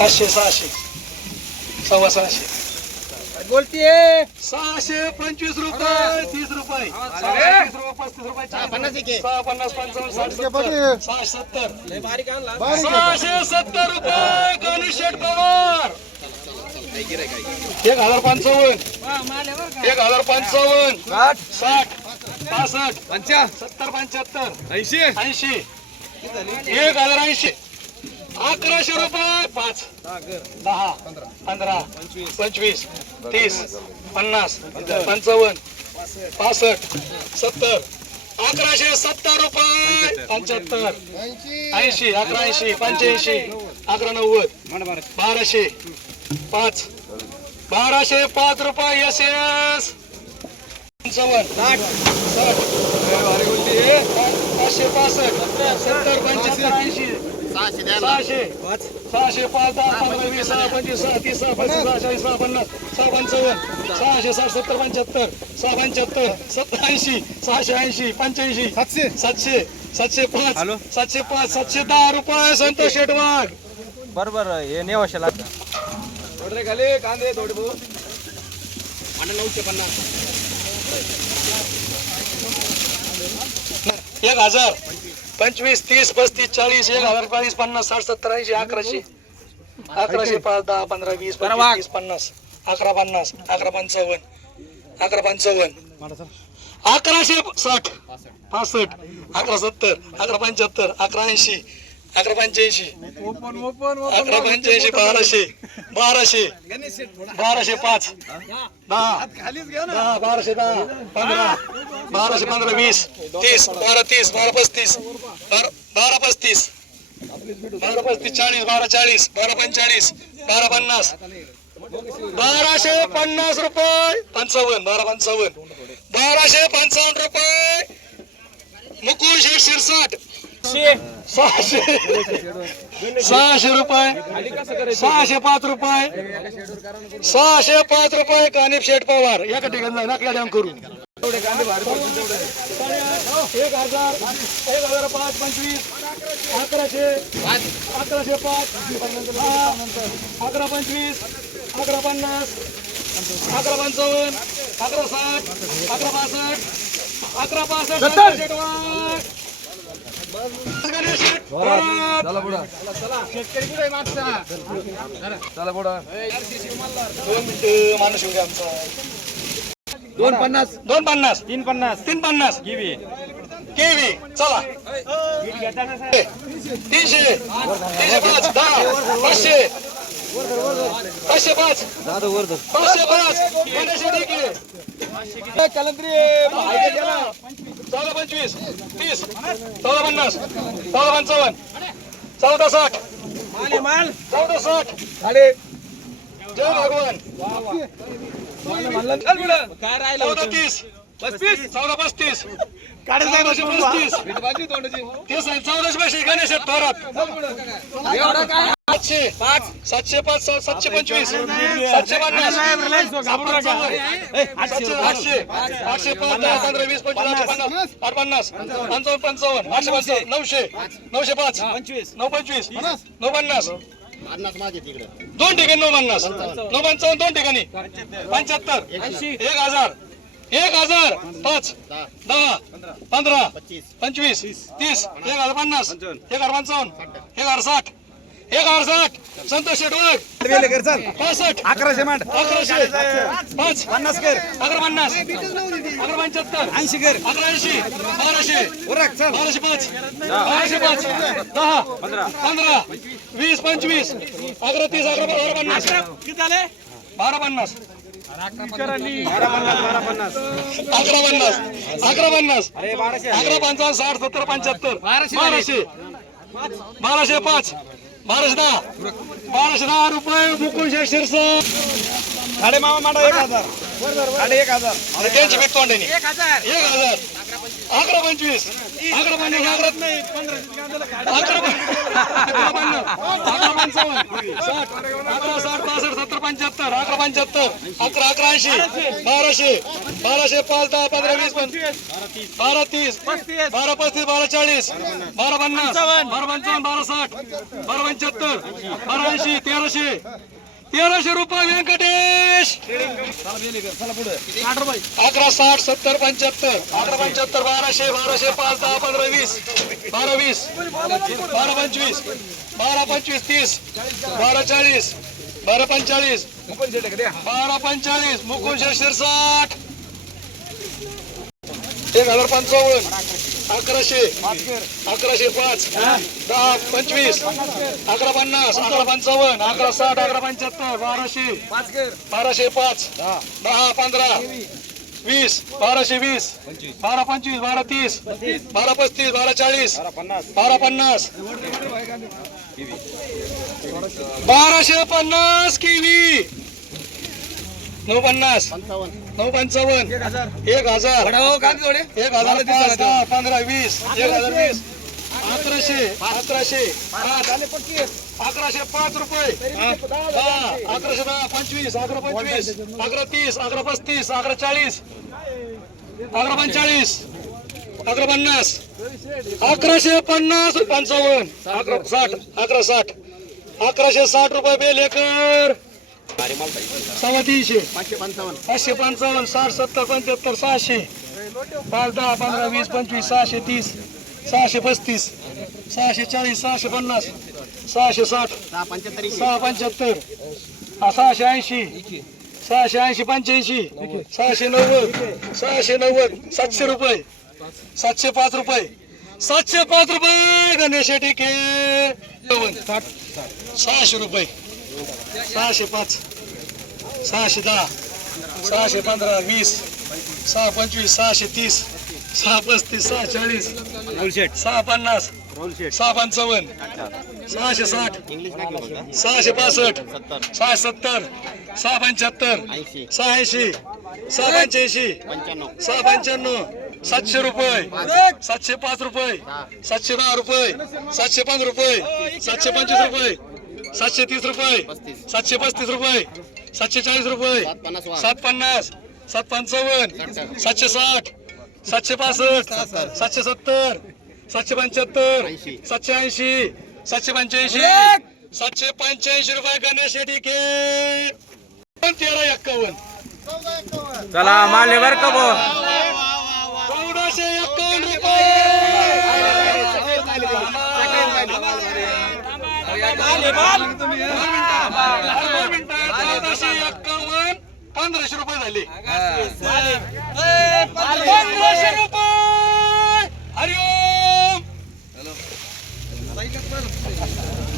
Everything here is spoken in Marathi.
500 600 सव्वा 600 बोलतीये 625 रुपये 30 रुपये 630 रुपये 35 रुपये 650 55 60 70 लय बारीक आणला 670 रुपये गणेश शेठ पवार 1055 1055 60 65 70 75 80 80 1080 1100 रुपये 5 10 15 25 30 50 55 65 70 1170 रुपये 75 80 1180 85 1190 1200 5 1205 रुपये यस यस 55 60 565 70 75 80 600 600 5 10 15 20 25 30 35 40 50 55 660 70 75 675 87 680 85 700 705 705 710 रुपये संतोष शेठ वाघ बरोबर हे नेवाशाला थोडे खाली कांदे थोडे भाऊ 1000 25 30 35 40 1000 40 50 60 70 80 1100 1100 5 10 15 20 25 30 50 11 50 11 55 11 55 1160 65 11 70 11 75 11 80 11 85 11 85 1200 1200 1205 10 1210 15 1200 15 20 30 12 30 12 35 12 35 12 35 40 12 40 12 45 12 50 1250 रुपये 55 12 55 1255 रुपये मुकुल शेठ शिरसाट 600 रुपये 605 रुपये 605 रुपये कानिप शेठ पवार या ठिकाणी जाईल आपल्या डॅम करू 1005 25 1100 1105 11 25 11 50 11 55 11 60 11 62 11 62 चला पुढं शेतकरी कुठे मागचा चला पुढं 2 मिनिटं माणूस येऊ द्या आमचा 250 250 350 350 किवी केवी चला 300 305 10 500 505 505 गणेश ठीक आहे कलंदरी 14 25 30 14 50 14 55 14 60 माल 14 60 साडे जय भगवान काय राहिलं 14 30 35 14 35 14 35 तेच आहे 14 पैसे गणेश थोरात 705 705 725 750 800 800 15 20 25 50 55 855 900 905 925 950 दोन ठिकाणी 950 955 दोन ठिकाणी 75 1000 1000 5 10 15 25 30 1050 1055 1060 1060 संतोष शेठ वाघ 65 1100 मांड 1100 5 50 कर 1150 1175 80 कर 1180 1200 उरक चल 1205 1205 10 15 20 25 11 30 11 किती झाले 1250 11 55 60 70 75 1200 5 1210 रुपये मुकुल शेठ शिरसा साडे मामा मांडा 1000 साडे 1000 त्यांची भेट तोंडाने 1000 11 25 11 50 11 नाही 15 बाराशे 5 10 15 20 12 30 12 35 12 40 12 50 12 55 12 60 12 75 12 80 1300 रुपये व्यंकटेश 11 60 70 75 11 75 1200 5 10 15 20 12 20 12 25 12 25 30 12 40 12 45 12 45 मुकुंद शिरसाट 1055 1100 1105 10 25 11 50 11 55 11 60 11 75 1200 1205 10 15 20 1220 12 25 12 30 12 35 12 40 12 50 1250 किवी 950 955 1000 15 20 1020 1100 5 रुपये 1110 25 11 25 11 30 11 35 11 40 11 45 11 50 1150 55 11 60 11 60 1160 रुपये बेल एकर 350 555 60 70 75 600 5 10 15 20 25 630 635 640 650 660 675 680 680 85 690 700 रुपये 705 रुपये 705 रुपये गणेश टिके 600 रुपये 605 610 615 20 625 630 635 640 650 655 660 665 670 675 680 685 695 700 रुपये 705 रुपये 710 रुपये 705 रुपये 725 रुपये 730 रुपये 735 रुपये 740 रुपये 750 755 760 765 770 775 780 785 785 रुपये गणेश टिके 1351 चला माले बर का भाऊ 1451 रुपये 1500 रुपये झाले 1500 रुपये हरिओम